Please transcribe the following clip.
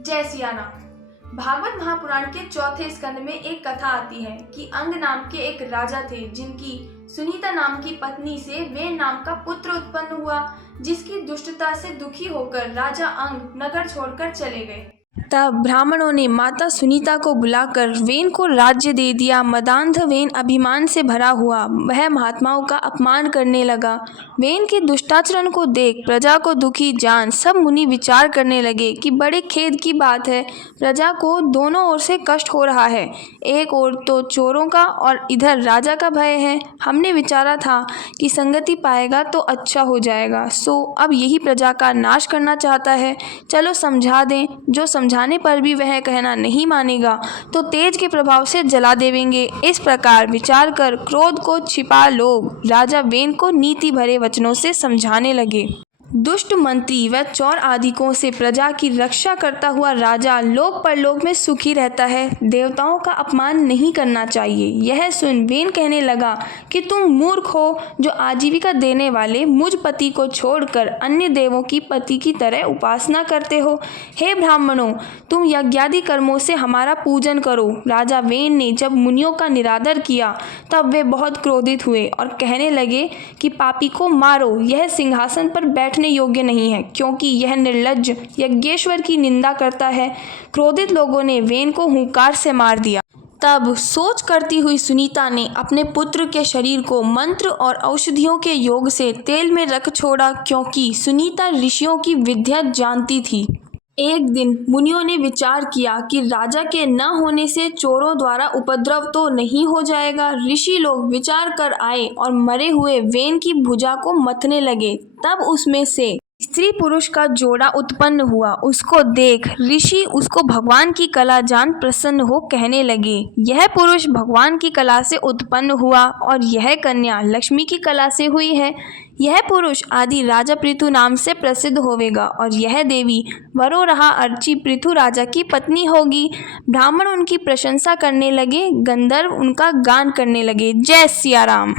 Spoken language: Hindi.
जय सिया राम। भागवत महापुराण के चौथे स्कंद में एक कथा आती है कि अंग नाम के एक राजा थे जिनकी सुनीता नाम की पत्नी से वेन नाम का पुत्र उत्पन्न हुआ, जिसकी दुष्टता से दुखी होकर राजा अंग नगर छोड़कर चले गए। तब ब्राह्मणों ने माता सुनीता को बुलाकर वेन को राज्य दे दिया। मदांध वेन अभिमान से भरा हुआ वह महात्माओं का अपमान करने लगा। वेन के दुष्टाचरण को देख प्रजा को दुखी जान सब मुनि विचार करने लगे कि बड़े खेद की बात है, प्रजा को दोनों ओर से कष्ट हो रहा है। एक ओर तो चोरों का और इधर राजा का भय है। हमने विचारा था कि संगति पाएगा तो अच्छा हो जाएगा, सो अब यही प्रजा का नाश करना चाहता है। चलो समझा दें। जो समझाने पर भी वह कहना नहीं मानेगा तो तेज के प्रभाव से जला देवेंगे। इस प्रकार विचार कर क्रोध को छिपा लोग राजा वेन को नीति भरे वचनों से समझाने लगे। दुष्ट मंत्री व चौर आदिकों से प्रजा की रक्षा करता हुआ राजा लोक परलोक में सुखी रहता है। देवताओं का अपमान नहीं करना चाहिए। यह सुन वेन कहने लगा कि तुम मूर्ख हो जो आजीविका देने वाले मुझ पति को छोड़कर अन्य देवों की पति की तरह उपासना करते हो। हे ब्राह्मणों, तुम यज्ञादि कर्मों से हमारा पूजन करो। राजा वेन ने जब मुनियों का निरादर किया तब वे बहुत क्रोधित हुए और कहने लगे कि पापी को मारो, यह सिंहासन पर बैठने योग्य नहीं है, क्योंकि यह निर्लज्ज यज्ञेश्वर की निंदा करता है। क्रोधित लोगों ने वेन को हुंकार से मार दिया। तब सोच करती हुई सुनीता ने अपने पुत्र के शरीर को मंत्र और औषधियों के योग से तेल में रख छोड़ा, क्योंकि सुनीता ऋषियों की विद्या जानती थी। एक दिन मुनियों ने विचार किया कि राजा के न होने से चोरों द्वारा उपद्रव तो नहीं हो जाएगा। ऋषि लोग विचार कर आए और मरे हुए वेन की भुजा को मथने लगे। तब उसमें से स्त्री पुरुष का जोड़ा उत्पन्न हुआ। उसको देख ऋषि उसको भगवान की कला जान प्रसन्न हो कहने लगे, यह पुरुष भगवान की कला से उत्पन्न हुआ और यह कन्या लक्ष्मी की कला से हुई है। यह पुरुष आदि राजा पृथु नाम से प्रसिद्ध होवेगा और यह देवी वरोरहा अर्ची पृथु राजा की पत्नी होगी। ब्राह्मण उनकी प्रशंसा करने लगे, गंधर्व उनका गान करने लगे। जय सिया राम।